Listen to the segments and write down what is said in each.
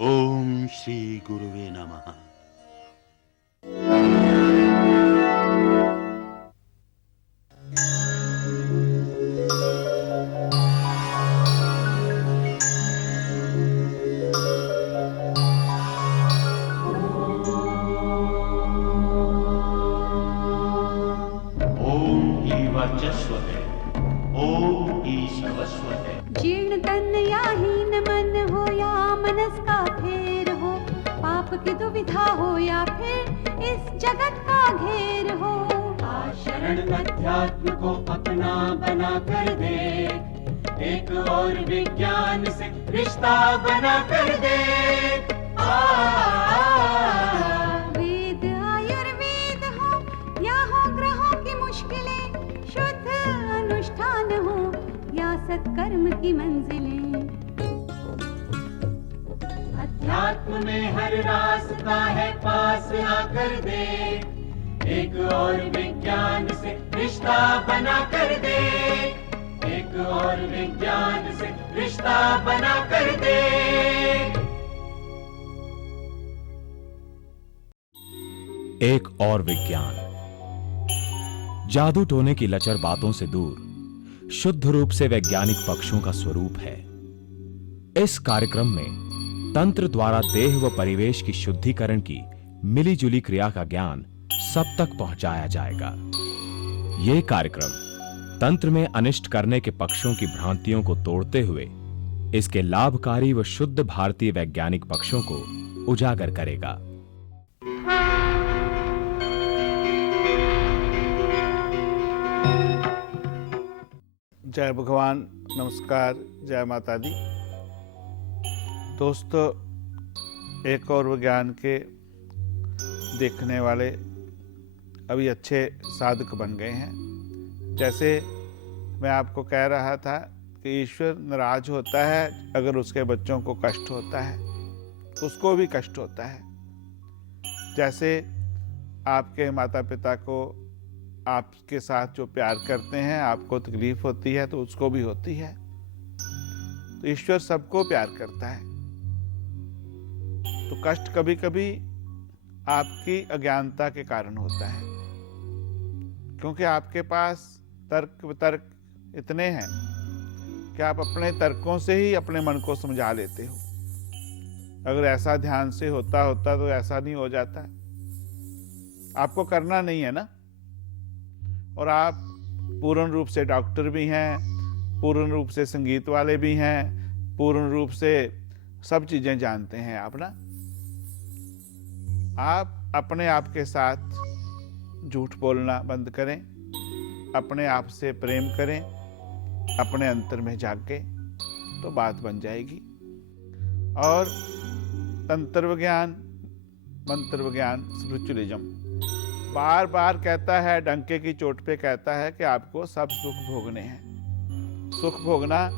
ओम श्री गुरुवे नमः। ओम ईवर्चस्वते, ओम ईशवस्वते। जीर्ण तन या हीन मन हो या मनस का फेर हो, पाप की दुविधा हो या फिर इस जगत का घेर हो। शरण अध्यात्म को अपना बना कर देख, एक और विज्ञान से रिश्ता बना कर देख। वेद आयुर्वेद हो या हो ग्रहों की मुश्किलें, शुद्ध अनुष्ठान हो या सत्कर्म की मंजिलें। अध्यात्म में हर रास्ता है, पास आकर देख, एक और विज्ञान से रिश्ता बना कर देख, एक और विज्ञान से रिश्ता बना कर देख। एक और विज्ञान जादू टोने की लचर बातों से दूर शुद्ध रूप से वैज्ञानिक पक्षों का स्वरूप है। इस कार्यक्रम में तंत्र द्वारा देह व परिवेश की शुद्धिकरण की मिलीजुली क्रिया का ज्ञान सब तक पहुंचाया जाएगा। यह कार्यक्रम तंत्र में अनिष्ट करने के पक्षों की भ्रांतियों को तोड़ते हुए इसके लाभकारी व शुद्ध भारतीय वैज्ञानिक पक्षों को उजागर करेगा। जय भगवान, नमस्कार, जय माता दी। दोस्तों, एक और विज्ञान के देखने वाले अभी अच्छे साधक बन गए हैं। जैसे मैं आपको कह रहा था कि ईश्वर नाराज होता है अगर उसके बच्चों को कष्ट होता है, उसको भी कष्ट होता है। जैसे आपके माता पिता को आपके साथ जो प्यार करते हैं, आपको तकलीफ होती है तो उसको भी होती है। तो ईश्वर सबको प्यार करता है। तो कष्ट कभी कभी आपकी अज्ञानता के कारण होता है, क्योंकि आपके पास तर्क वितर्क इतने हैं कि आप अपने तर्कों से ही अपने मन को समझा लेते हो। अगर ऐसा ध्यान से होता तो ऐसा नहीं हो जाता। आपको करना नहीं है ना। और आप पूर्ण रूप से डॉक्टर भी हैं, पूर्ण रूप से संगीत वाले भी हैं, पूर्ण रूप से सब चीजें जानते हैं आप ना। आप अपने आप के साथ झूठ बोलना बंद करें, अपने आप से प्रेम करें, अपने अंतर में झांकें तो बात बन जाएगी। और तंत्र विज्ञान, मंत्र विज्ञान, स्पिरिचुअलिज्म बार बार कहता है, डंके की चोट पे कहता है कि आपको सब सुख भोगने हैं। सुख भोगना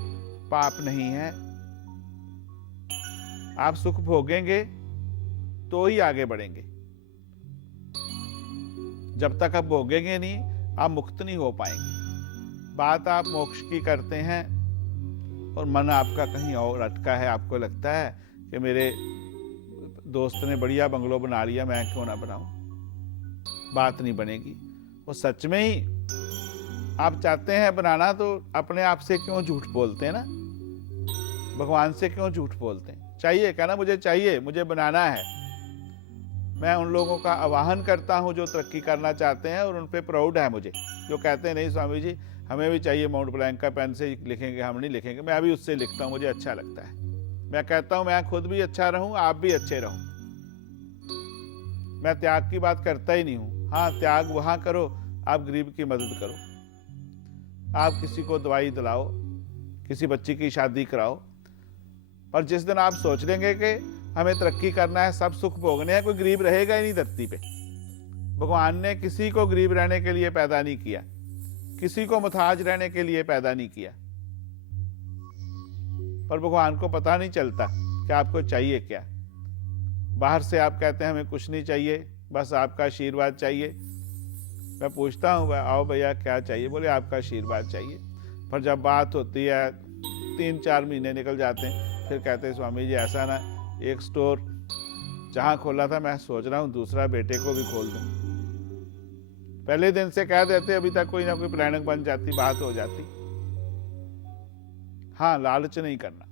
पाप नहीं है। आप सुख भोगेंगे तो ही आगे बढ़ेंगे। जब तक आप भोगेंगे नहीं, आप मुक्त नहीं हो पाएंगे। बात आप मोक्ष की करते हैं और मन आपका कहीं और अटका है। आपको लगता है कि मेरे दोस्त ने बढ़िया बंगलो बना लिया, मैं क्यों ना बनाऊं। बात नहीं बनेगी। वो सच में ही आप चाहते हैं बनाना, तो अपने आप से क्यों झूठ बोलते हैं ना। भगवान से क्यों झूठ बोलते हैं। चाहिए कहना, मुझे चाहिए, मुझे बनाना है। मैं उन लोगों का आवाहन करता हूं जो तरक्की करना चाहते हैं और उन पे प्राउड है मुझे, जो कहते हैं नहीं स्वामी जी हमें भी चाहिए, माउंट ब्लैंक का पेन से लिखेंगे, हम नहीं लिखेंगे। मैं अभी उससे लिखता हूं, मुझे अच्छा लगता है। मैं कहता हूं मैं खुद भी अच्छा रहूं, आप भी अच्छे रहूं। मैं त्याग की बात करता ही नहीं हूं। हाँ, त्याग वहां करो आप गरीब की मदद करो, आप किसी को दवाई दिलाओ, किसी बच्ची की शादी कराओ। और जिस दिन आप सोच लेंगे कि हमें तरक्की करना है, सब सुख भोगने हैं, कोई गरीब रहेगा ही नहीं धरती पे। भगवान ने किसी को गरीब रहने के लिए पैदा नहीं किया, किसी को मुताज रहने के लिए पैदा नहीं किया। पर भगवान को पता नहीं चलता कि आपको चाहिए क्या। बाहर से आप कहते हैं हमें कुछ नहीं चाहिए, बस आपका आशीर्वाद चाहिए। मैं पूछता हूँ आओ भैया क्या चाहिए, बोले आपका आशीर्वाद चाहिए। पर जब बात होती है 3-4 महीने निकल जाते हैं, फिर कहते हैं स्वामी जी ऐसा ना एक स्टोर जहाँ खोला था, मैं सोच रहा हूँ दूसरा बेटे को भी खोल दूँ। पहले दिन से कह देते, अभी तक कोई ना कोई प्लानिंग बन जाती, बात हो जाती। हाँ, लालच नहीं करना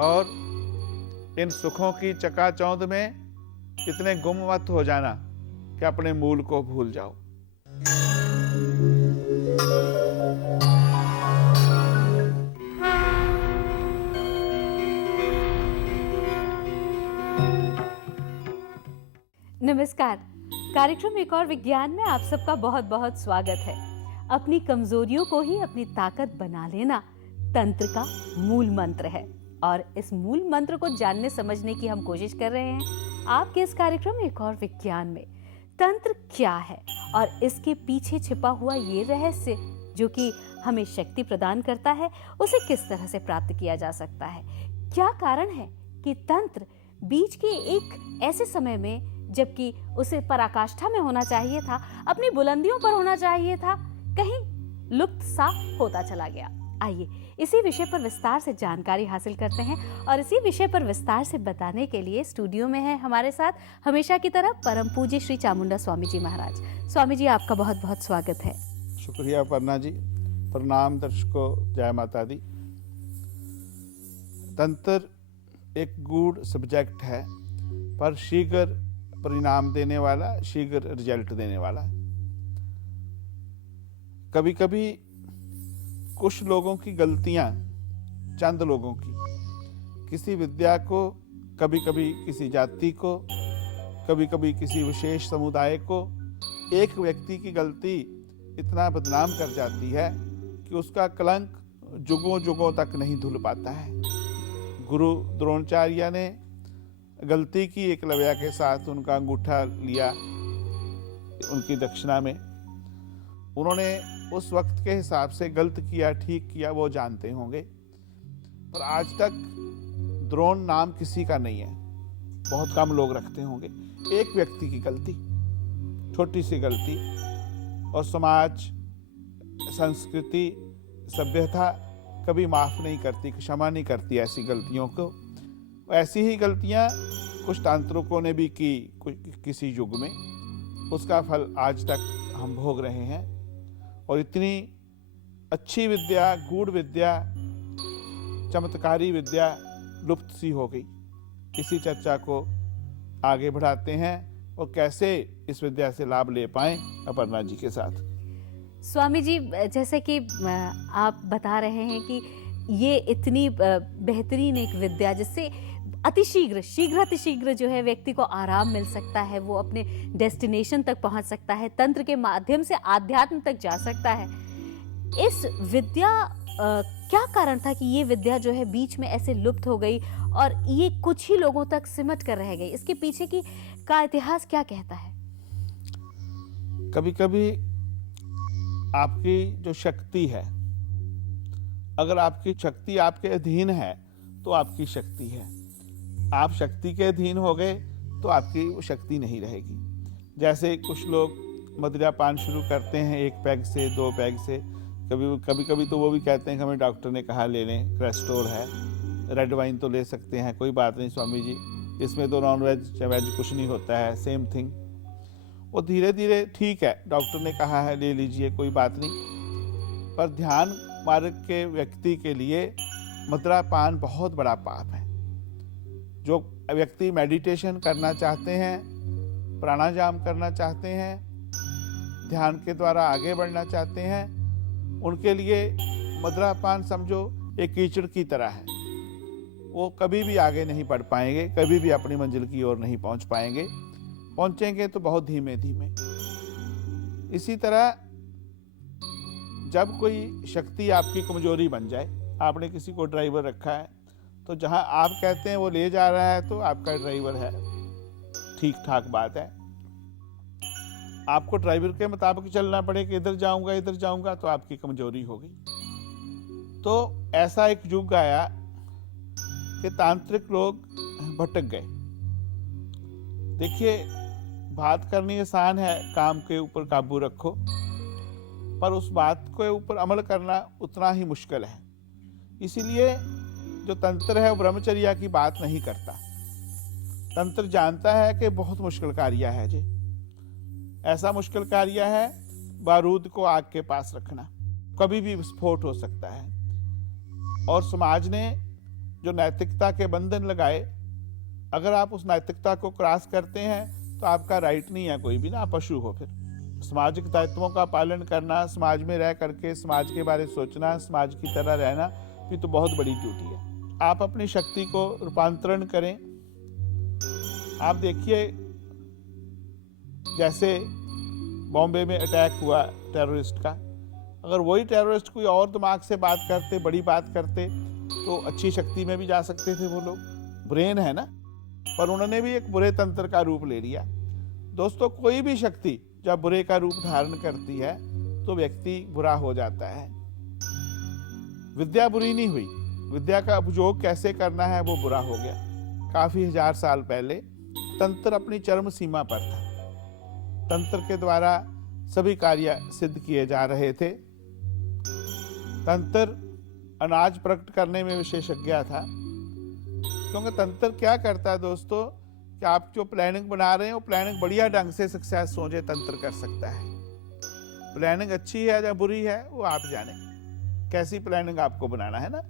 और इन सुखों की चकाचौंध में इतने गुम मत हो जाना कि अपने मूल को भूल जाओ। नमस्कार। कार्यक्रम एक और विज्ञान में आप सबका बहुत बहुत स्वागत है। अपनी कमजोरियों को ही अपनी ताकत बना लेना तंत्र का मूल मंत्र है और इस मूल मंत्र को जानने समझने की हम कोशिश कर रहे हैं आपके इस कार्यक्रम एक और विज्ञान में। तंत्र क्या है और इसके पीछे छिपा हुआ ये रहस्य जो कि हमें शक्ति प्रदान करता है, उसे किस तरह से प्राप्त किया जा सकता है। क्या कारण है कि तंत्र बीच के एक ऐसे समय में, जबकि उसे पराकाष्ठा में होना चाहिए था, अपनी बुलंदियों पर होना चाहिए था, कहीं लुप्त सा होता चला गया। आइए इसी विषय पर विस्तार से जानकारी हासिल करते हैं और इसी विषय पर विस्तार से बताने के लिए स्टूडियो में है हमारे साथ हमेशा की तरह परम पूज्य श्री चामुंडा स्वामी जी महाराज। स्वामी जी, आपका बहुत बहुत स्वागत है। शुक्रिया अपर्णा जी। प्रणाम दर्शकों, जय माता दी। तंत्र एक गूढ़ सब्जेक्ट है, पर शीघ्र परिणाम देने वाला, शीघ्र रिजल्ट देने वाला। कभी कभी कुछ लोगों की गलतियां, चंद लोगों की, किसी विद्या को, कभी कभी किसी जाति को, कभी कभी किसी विशेष समुदाय को, एक व्यक्ति की गलती इतना बदनाम कर जाती है कि उसका कलंक जुगों जुगों तक नहीं धुल पाता है। गुरु द्रोणाचार्य ने गलती की एकलव्य के साथ, उनका अंगूठा लिया उनकी दक्षिणा में। उन्होंने उस वक्त के हिसाब से गलत किया, ठीक किया, वो जानते होंगे, पर आज तक द्रोण नाम किसी का नहीं है। बहुत कम लोग रखते होंगे। एक व्यक्ति की गलती, छोटी सी गलती, और समाज, संस्कृति, सभ्यता कभी माफ नहीं करती, क्षमा नहीं करती ऐसी गलतियों को। ऐसी ही गलतियां कुछ तांत्रिकों ने भी की किसी युग में, उसका फल आज तक हम भोग रहे हैं। और इतनी अच्छी विद्या, गूढ़ विद्या, चमत्कारी विद्या लुप्त सी हो गई। इसी चर्चा को आगे बढ़ाते हैं और कैसे इस विद्या से लाभ ले पाएं अपर्णा जी के साथ। स्वामी जी, जैसे कि आप बता रहे हैं कि ये इतनी बेहतरीन एक विद्या जिससे अतिशीघ्र जो है व्यक्ति को आराम मिल सकता है, वो अपने डेस्टिनेशन तक पहुंच सकता है, तंत्र के माध्यम से आध्यात्म तक जा सकता है। इस विद्या क्या कारण था कि ये विद्या जो है बीच में ऐसे लुप्त हो गई और ये कुछ ही लोगों तक सिमट कर रह गई? इसके पीछे का इतिहास क्या कहता है? कभी कभी आपकी जो शक्ति है, अगर आपकी शक्ति आपके अधीन है तो आपकी शक्ति है। आप शक्ति के अधीन हो गए तो आपकी वो शक्ति नहीं रहेगी। जैसे कुछ लोग मदिरा पान शुरू करते हैं 1 पैग से, 2 पैग से, कभी कभी तो वो भी कहते हैं कि हमें डॉक्टर ने कहा ले लें, कोलेस्ट्रॉल है, रेड वाइन तो ले सकते हैं, कोई बात नहीं स्वामी जी, इसमें तो नॉन वेज या वेज कुछ नहीं होता है, सेम थिंग। वो धीरे धीरे ठीक है, डॉक्टर ने कहा है ले लीजिए, कोई बात नहीं। पर ध्यान मार्ग के व्यक्ति के लिए मदिरा पान बहुत बड़ा पाप है। जो व्यक्ति मेडिटेशन करना चाहते हैं, प्राणायाम करना चाहते हैं, ध्यान के द्वारा आगे बढ़ना चाहते हैं, उनके लिए मदिरा पान समझो एक कीचड़ की तरह है। वो कभी भी आगे नहीं बढ़ पाएंगे, कभी भी अपनी मंजिल की ओर नहीं पहुंच पाएंगे, पहुंचेंगे तो बहुत धीमे धीमे। इसी तरह जब कोई शक्ति आपकी कमजोरी बन जाए, आपने किसी को ड्राइवर रखा है, तो जहां आप कहते हैं वो ले जा रहा है तो आपका ड्राइवर है, ठीक ठाक बात है। आपको ड्राइवर के मुताबिक चलना पड़े कि इधर जाऊंगा, तो आपकी कमजोरी होगी। तो ऐसा एक युग आया कि तांत्रिक लोग भटक गए। देखिए, बात करनी आसान है, काम के ऊपर काबू रखो, पर उस बात के ऊपर अमल करना उतना ही मुश्किल है। इसीलिए जो तंत्र है वो ब्रह्मचर्या की बात नहीं करता। तंत्र जानता है कि बहुत मुश्किल कार्य है जी, ऐसा मुश्किल कार्य है बारूद को आग के पास रखना, कभी भी विस्फोट हो सकता है। और समाज ने जो नैतिकता के बंधन लगाए, अगर आप उस नैतिकता को क्रॉस करते हैं तो आपका राइट नहीं है कोई भी ना, आप पशु हो। फिर सामाजिक दायित्वों का पालन करना, समाज में रह करके समाज के बारे में सोचना, समाज की तरह रहना भी तो बहुत बड़ी ड्यूटी है। आप अपनी शक्ति को रूपांतरण करें। आप देखिए जैसे बॉम्बे में अटैक हुआ टेररिस्ट का, अगर वही टेररिस्ट कोई और दिमाग से बात करते, बड़ी बात करते, तो अच्छी शक्ति में भी जा सकते थे वो लोग। ब्रेन है ना, पर उन्होंने भी एक बुरे तंत्र का रूप ले लिया। दोस्तों, कोई भी शक्ति जब बुरे का रूप धारण करती है तो व्यक्ति बुरा हो जाता है। विद्या बुरी नहीं हुई, विद्या का उपयोग कैसे करना है वो बुरा हो गया। काफी हजार साल पहले तंत्र अपनी चरम सीमा पर था। तंत्र के द्वारा सभी कार्य सिद्ध किए जा रहे थे। तंत्र अनाज प्रकट करने में विशेषज्ञ था, क्योंकि तंत्र क्या करता है दोस्तों कि आप जो प्लानिंग बना रहे हैं वो प्लानिंग बढ़िया ढंग से सक्सेस हो जाए, तंत्र कर सकता है। प्लानिंग अच्छी है या बुरी है वो आप जाने, कैसी प्लानिंग आपको बनाना है ना,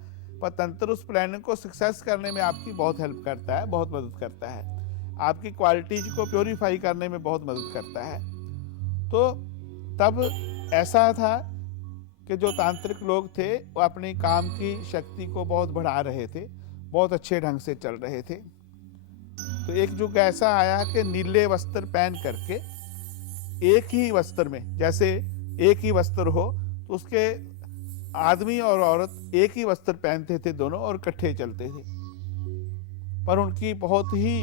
पर तंत्र उस प्लानिंग को सक्सेस करने में आपकी बहुत हेल्प करता है, बहुत मदद करता है। आपकी क्वालिटीज को प्योरीफाई करने में बहुत मदद करता है। तो तब ऐसा था कि जो तांत्रिक लोग थे वो अपनी काम की शक्ति को बहुत बढ़ा रहे थे, बहुत अच्छे ढंग से चल रहे थे। तो एक युग ऐसा आया कि नीले वस्त्र पहन करके एक ही वस्त्र में, जैसे एक ही वस्त्र हो तो उसके आदमी और औरत एक ही वस्त्र पहनते थे दोनों और इकट्ठे चलते थे, पर उनकी बहुत ही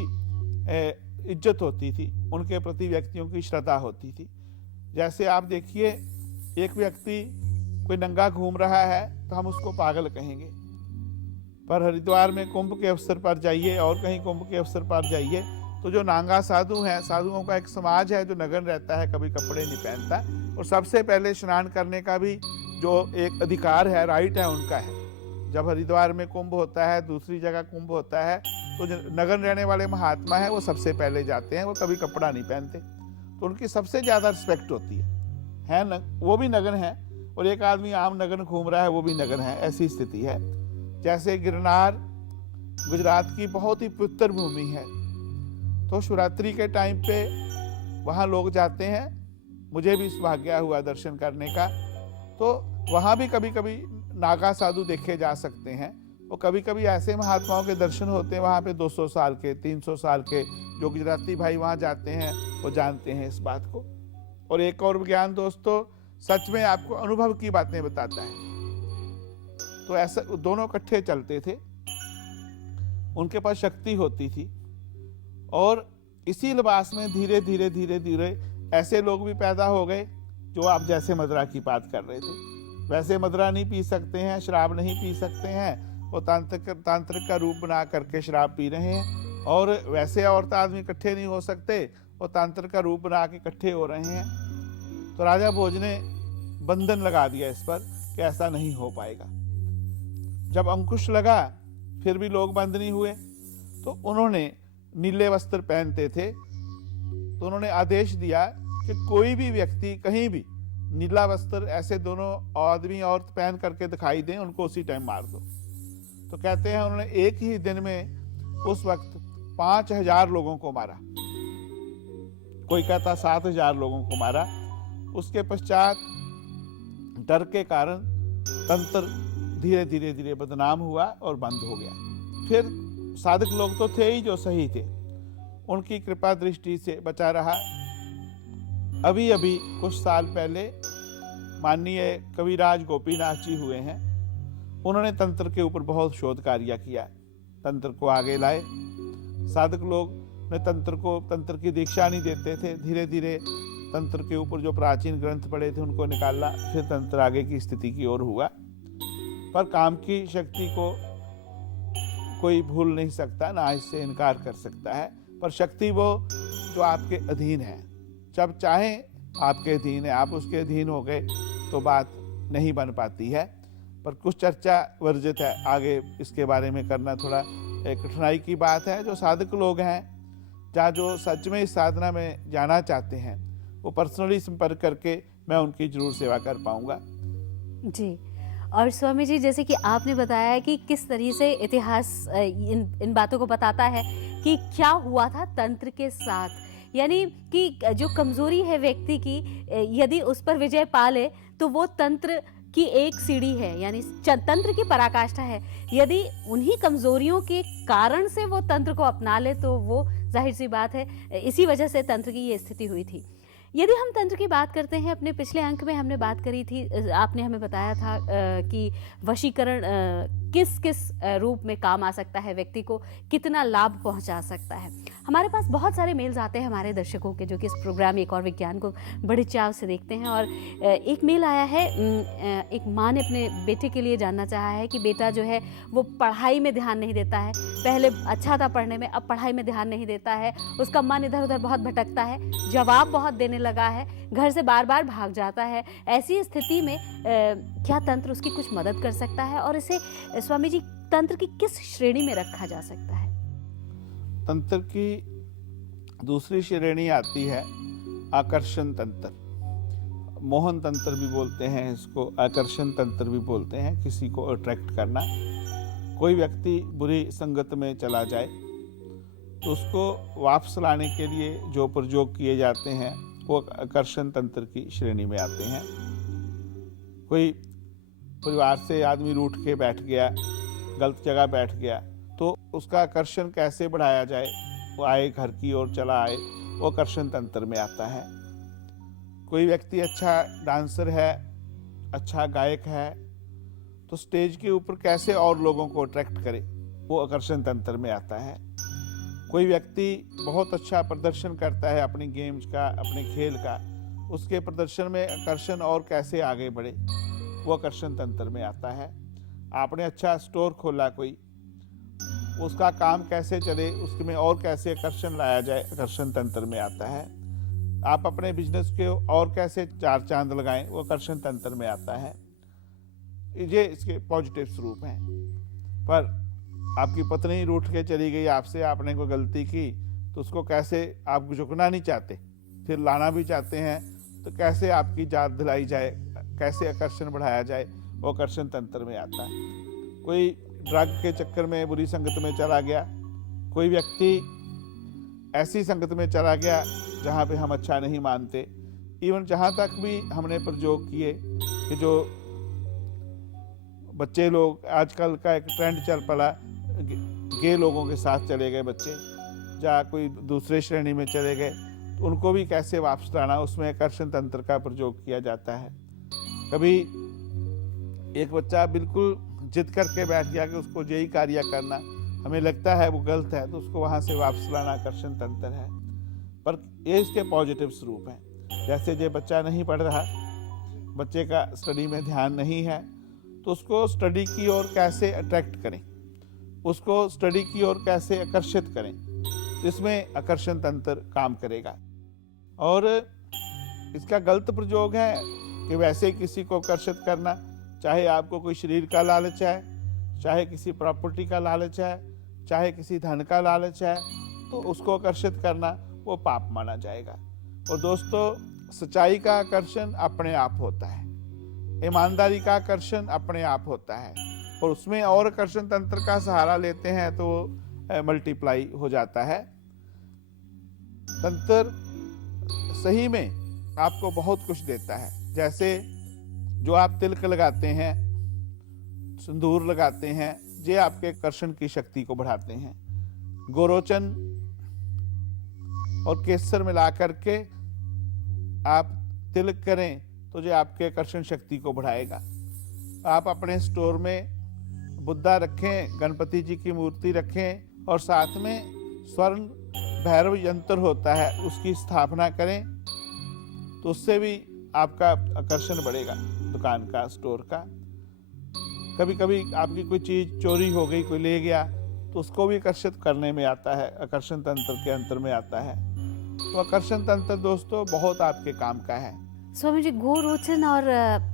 इज्जत होती थी, उनके प्रति व्यक्तियों की श्रद्धा होती थी। जैसे आप देखिए एक व्यक्ति कोई नंगा घूम रहा है तो हम उसको पागल कहेंगे, पर हरिद्वार में कुंभ के अवसर पर जाइए और कहीं कुंभ के अवसर पर जाइए तो जो नांगा साधु हैं, साधुओं का एक समाज है जो नग्न रहता है, कभी कपड़े नहीं पहनता, और सबसे पहले स्नान करने का भी जो एक अधिकार है, राइट है, उनका है। जब हरिद्वार में कुंभ होता है, दूसरी जगह कुंभ होता है, तो जो नग्न रहने वाले महात्मा है वो सबसे पहले जाते हैं, वो कभी कपड़ा नहीं पहनते, तो उनकी सबसे ज्यादा रिस्पेक्ट होती है न, वो भी नग्न है, और एक आदमी आम नग्न घूम रहा है वो भी नग्न है, ऐसी स्थिति है। जैसे गिरनार गुजरात की बहुत ही पवित्र भूमि है, तो शिवरात्रि के टाइम पे वहाँ लोग जाते हैं, मुझे भी सौभाग्य हुआ दर्शन करने का, तो वहाँ भी कभी कभी नागा साधु देखे जा सकते हैं। और कभी कभी ऐसे महात्माओं के दर्शन होते हैं वहाँ पे 200 साल के, 300 साल के, जो गुजराती भाई वहाँ जाते हैं वो जानते हैं इस बात को। और एक और ज्ञान दोस्तों, सच में आपको अनुभव की बातें बताता है। तो ऐसा दोनों इकट्ठे चलते थे, उनके पास शक्ति होती थी, और इसी लिबास में धीरे धीरे धीरे धीरे ऐसे लोग भी पैदा हो गए जो आप जैसे मदरा की बात कर रहे थे, वैसे मदरा नहीं पी सकते हैं, शराब नहीं पी सकते हैं, वो तांत्रिक का रूप बना करके शराब पी रहे हैं। और वैसे औरत आदमी इकट्ठे नहीं हो सकते, वो तांत्रिक का रूप बना के इकट्ठे हो रहे हैं। तो राजा भोज ने बंधन लगा दिया इस पर कि ऐसा नहीं हो पाएगा। जब अंकुश लगा फिर भी लोग बंद नहीं हुए, तो उन्होंने नीले वस्त्र पहनते थे, तो उन्होंने आदेश दिया कि कोई भी व्यक्ति कहीं भी नीला वस्त्र ऐसे दोनों आदमी औरत पहन करके दिखाई दें, उनको उसी टाइम मार दो। तो कहते हैं उन्होंने एक ही दिन में उस वक्त 5000 लोगों को मारा, कोई कहता 7000 लोगों को मारा। उसके पश्चात डर के कारण तंत्र धीरे धीरे धीरे बदनाम हुआ और बंद हो गया। फिर साधक लोग तो थे ही जो सही थे, उनकी कृपा दृष्टि से बचा रहा। अभी अभी कुछ साल पहले माननीय कविराज गोपीनाथ जी हुए हैं, उन्होंने तंत्र के ऊपर बहुत शोध कार्य किया, तंत्र को आगे लाए। साधक लोग ने तंत्र की दीक्षा नहीं देते थे, धीरे धीरे तंत्र के ऊपर जो प्राचीन ग्रंथ पड़े थे उनको निकाला, फिर तंत्र आगे की स्थिति की ओर हुआ। पर काम की शक्ति को कोई भूल नहीं सकता, ना इससे इनकार कर सकता है, पर शक्ति वो जो आपके अधीन है, जब चाहे आपके अधीन है, आप उसके अधीन हो गए तो बात नहीं बन पाती है। पर कुछ चर्चा वर्जित है, आगे इसके बारे में करना थोड़ा एक कठिनाई की बात है। जो साधक लोग हैं या जो सच में इस साधना में जाना चाहते हैं, वो पर्सनली संपर्क करके मैं उनकी जरूर सेवा कर पाऊंगा। जी। और स्वामी जी, जैसे कि आपने बताया कि किस तरीके से इतिहास इन बातों को बताता है कि क्या हुआ था तंत्र के साथ, यानी कि जो कमजोरी है व्यक्ति की, यदि उस पर विजय पा ले तो वो तंत्र की एक सीढ़ी है, यानी तंत्र की पराकाष्ठा है। यदि उन्हीं कमजोरियों के कारण से वो तंत्र को अपना ले तो वो जाहिर सी बात है, इसी वजह से तंत्र की ये स्थिति हुई थी। यदि हम तंत्र की बात करते हैं, अपने पिछले अंक में हमने बात करी थी, आपने हमें बताया था कि वशीकरण किस किस रूप में काम आ सकता है, व्यक्ति को कितना लाभ पहुंचा सकता है। हमारे पास बहुत सारे मेल्स आते हैं हमारे दर्शकों के, जो कि इस प्रोग्राम एक और विज्ञान को बड़े चाव से देखते हैं। और एक मेल आया है, एक माँ ने अपने बेटे के लिए जानना चाहा है कि बेटा जो है वो पढ़ाई में ध्यान नहीं देता है, पहले अच्छा था पढ़ने में, अब पढ़ाई में ध्यान नहीं देता है, उसका मन इधर उधर बहुत भटकता है, जवाब बहुत देने लगा है, घर से बार बार भाग जाता है। ऐसी स्थिति में क्या तंत्र उसकी कुछ मदद कर सकता है, और इसे स्वामी जी तंत्र की किस श्रेणी में रखा जा सकता है? तंत्र की दूसरी श्रेणी आती है आकर्षण तंत्र। मोहन तंत्र भी बोलते हैं इसको, आकर्षण तंत्र भी बोलते हैं, किसी को अट्रैक्ट करना। कोई व्यक्ति बुरी संगत में चला जाए तो उसको वापस लाने के लिए जो प्रयोग किए जाते हैं वो आकर्षण तंत्र की श्रेणी में आते हैं। कोई परिवार से आदमी रूठ के बैठ गया, गलत जगह बैठ गया, तो उसका आकर्षण कैसे बढ़ाया जाए, वो आए घर की ओर चला आए, वो आकर्षण तंत्र में आता है। कोई व्यक्ति अच्छा डांसर है, अच्छा गायक है, तो स्टेज के ऊपर कैसे और लोगों को अट्रैक्ट करे, वो आकर्षण तंत्र में आता है। कोई व्यक्ति बहुत अच्छा प्रदर्शन करता है अपनी गेम्स का, अपने खेल का, उसके प्रदर्शन में आकर्षण और कैसे आगे बढ़े, वो आकर्षण तंत्र में आता है। आपने अच्छा स्टोर खोला कोई, उसका काम कैसे चले, उसमें और कैसे आकर्षण लाया जाए, आकर्षण तंत्र में आता है। आप अपने बिजनेस के और कैसे चार चांद लगाएं, वो आकर्षण तंत्र में आता है। ये इसके पॉजिटिव स्वरूप हैं। पर आपकी पत्नी रूठ के चली गई आपसे, आपने कोई गलती की, तो उसको कैसे, आप झुकना नहीं चाहते, फिर लाना भी चाहते हैं, तो कैसे आपकी याद दिलाई जाए, कैसे आकर्षण बढ़ाया जाए, वो आकर्षण तंत्र में आता है। कोई ड्रग के चक्कर में बुरी संगत में चला गया, कोई व्यक्ति ऐसी संगत में चला गया जहाँ पे हम अच्छा नहीं मानते, इवन जहाँ तक भी हमने प्रयोग किए कि जो बच्चे लोग, आजकल का एक ट्रेंड चल पड़ा, गे लोगों के साथ चले गए बच्चे, या कोई दूसरे श्रेणी में चले गए, तो उनको भी कैसे वापस लाना, उसमें आकर्षण तंत्र का प्रयोग किया जाता है। कभी एक बच्चा बिल्कुल जिद करके बैठ गया कि उसको यही कार्य करना, हमें लगता है वो गलत है, तो उसको वहाँ से वापस लाना आकर्षण तंत्र है। पर ये इसके पॉजिटिव स्वरूप हैं। जैसे जो बच्चा नहीं पढ़ रहा, बच्चे का स्टडी में ध्यान नहीं है, तो उसको स्टडी की ओर कैसे अट्रैक्ट करें, उसको स्टडी की ओर कैसे आकर्षित करें, इसमें आकर्षण तंत्र काम करेगा। और इसका गलत प्रयोग है कि वैसे किसी को आकर्षित करना, चाहे आपको कोई शरीर का लालच है, चाहे किसी प्रॉपर्टी का लालच है, चाहे किसी धन का लालच है, तो उसको आकर्षित करना वो पाप माना जाएगा। और दोस्तों, सच्चाई का आकर्षण अपने आप होता है, ईमानदारी का आकर्षण अपने आप होता है, और उसमें और आकर्षण तंत्र का सहारा लेते हैं तो मल्टीप्लाई हो जाता है। तंत्र सही में आपको बहुत कुछ देता है। जैसे जो आप तिलक लगाते हैं, सिंदूर लगाते हैं, ये आपके आकर्षण की शक्ति को बढ़ाते हैं। गोरोचन और केसर मिला करके आप तिलक करें तो ये आपके आकर्षण शक्ति को बढ़ाएगा। आप अपने स्टोर में बुद्धा रखें, गणपति जी की मूर्ति रखें, और साथ में स्वर्ण भैरव यंत्र होता है, उसकी स्थापना करें, तो उससे भी आपका आकर्षण बढ़ेगा दुकान का, स्टोर का। कभी कभी आपकी कोई चीज चोरी हो गई, कोई ले गया, तो उसको भी आकर्षित करने में आता है, आकर्षण तंत्र के अंतर में आता है। तो आकर्षण तंत्र दोस्तों बहुत आपके काम का है। स्वामी जी, गोरोचन और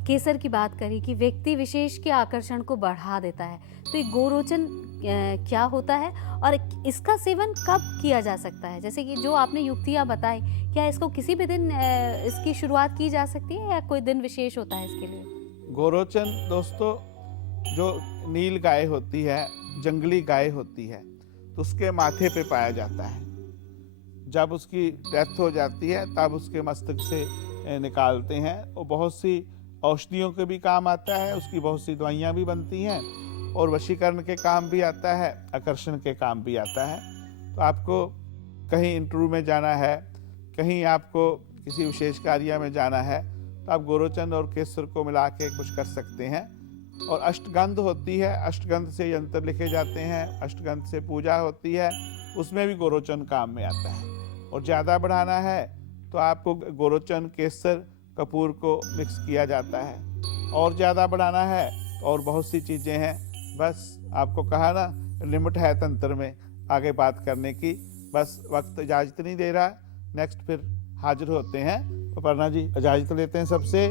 केसर की बात करी कि व्यक्ति विशेष के आकर्षण को बढ़ा देता है, तो ये गोरोचन क्या होता है और इसका सेवन कब किया जा सकता है? जैसे कि जो आपने युक्तियां बताई, क्या इसको किसी भी दिन इसकी शुरुआत की जा सकती है या कोई दिन विशेष होता है इसके लिए? गोरोचन दोस्तों, जो नील गाय होती है, जंगली गाय होती है, तो उसके माथे पे पाया जाता है। जब उसकी डेथ हो जाती है तब उसके मस्तक से निकालते हैं। वो बहुत सी औषधियों के भी काम आता है, उसकी बहुत सी दवाइयाँ भी बनती हैं और वशीकरण के काम भी आता है, आकर्षण के काम भी आता है। तो आपको कहीं इंटरव्यू में जाना है, कहीं आपको किसी विशेष कार्य में जाना है, तो आप गोरोचन और केसर को मिला के कुछ कर सकते हैं। और अष्टगंध होती है, अष्टगंध से यंत्र लिखे जाते हैं, अष्टगंध से पूजा होती है, उसमें भी गोरोचन काम में आता है। और ज़्यादा बढ़ाना है तो आपको गोरोचन, केसर, कपूर को मिक्स किया जाता है। और ज़्यादा बढ़ाना है और बहुत सी चीज़ें हैं, बस आपको कहा ना, लिमिट है तंत्र में आगे बात करने की, बस वक्त इजाज़त नहीं दे रहा। नेक्स्ट फिर हाजिर होते हैं। अपर्णा जी इजाज़त लेते हैं सबसे।